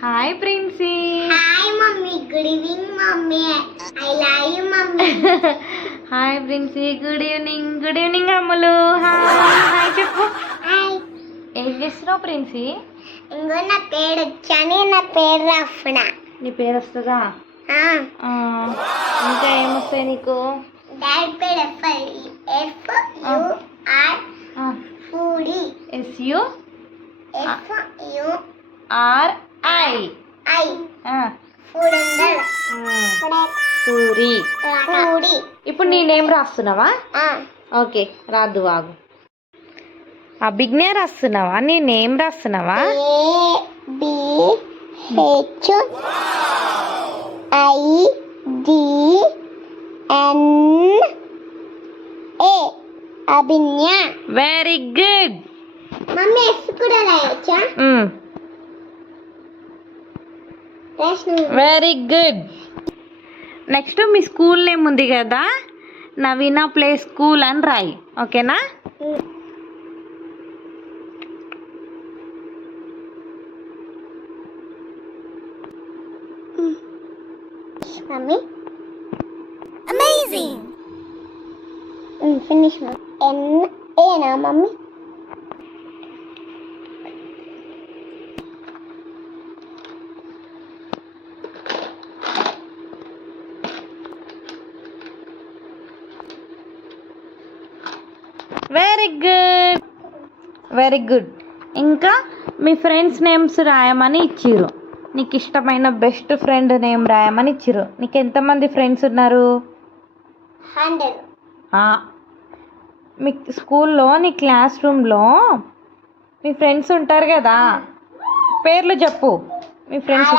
Hi Princy. Hi mummy. Good evening mummy. I love you mummy. Hi Princy. Good evening. Good evening Ammulu. Hi చెప్పు. Hi. ఏం చేస్తున్నావు princi? ఇంకో నా పేరు వచ్చాని నా పేరు రఫ్నా. నీ పేరు వస్తుందా? ఇంకా ఏమొస్తాయి నీకు? డాడీ పేరు ఎఫ్ యు ఆర్ ఫూడి. SU RI. పూరి. ఇప్పుడు నీ నేమ్ రాస్తున్నావా? ఓకే రాదు ఆగు. అభిజ్ఞ రాస్తున్నావా? నీ నేమ్ రాస్తున్నావా? Abhigna. Very good mummy F కూడా రాయొచ్చా? Very good. నెక్స్ట్ మీ స్కూల్ నేమ్ ఉంది కదా, నవీన ప్లే స్కూల్ అని రాయి. ఓకేనా? Mummy amazing. ఫినిష్. ఏనా mummy? Very good very good. ఇంకా మీ ఫ్రెండ్స్ నేమ్స్ రాయమని ఇచ్చిర్రు. నీకు ఇష్టమైన బెస్ట్ ఫ్రెండ్ నేమ్ రాయమని ఇచ్చిర్రు. నీకు ఎంతమంది ఫ్రెండ్స్ ఉన్నారు? 100. మీ స్కూల్లో నీ క్లాస్ రూమ్లో మీ ఫ్రెండ్స్ ఉంటారు కదా, పేర్లు చెప్పు. మీ ఫ్రెండ్స్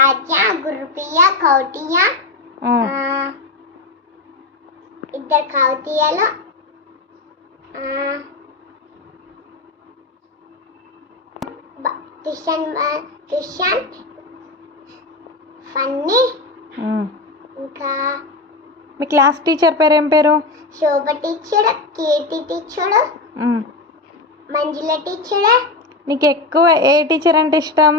ఆద్య, గురుప్రియ, కౌటియ. ఇద్దరు కౌటియలు. టిషన్ ఫన్నీ. ఇంకా మీ క్లాస్ టీచర్ పేరు ఏం పేరు? శోభ టీచర్, కీర్తి టీచర్, మంజుల టీచర్. నీకు ఎక్కువ ఏ టీచర్ అంటే ఇష్టం?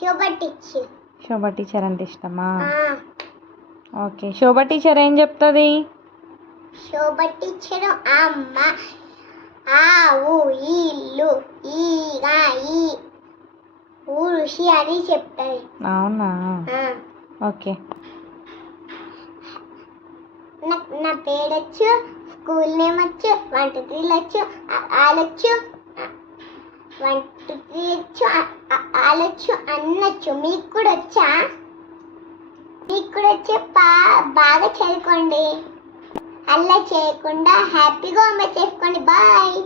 శోభ టీచర్. శోభ టీచర్ అంటే ఇష్టమా? ఓకే. శోభ టీచర్ ఏం చెప్తుంది? శోభ టీచర్ అమ్మ, ఆవు, ఇల్లు, ఈగా, ఈ ఋషి అని చెప్తాయి. అవునా? ఓకే. నా పేరు వచ్చు, స్కూల్ నేమ్ వచ్చు, 1 2 3 వచ్చు, ఆలొచ్చు, 1 2 3 వచ్చు, ఆలొచ్చు, అన్నొచ్చు. మీకు కూడా వచ్చా? మీకు కూడా వచ్చి బాగా చదువుకోండి. అలా చేయకుండా హ్యాపీగా చేసుకోండి. బాయ్.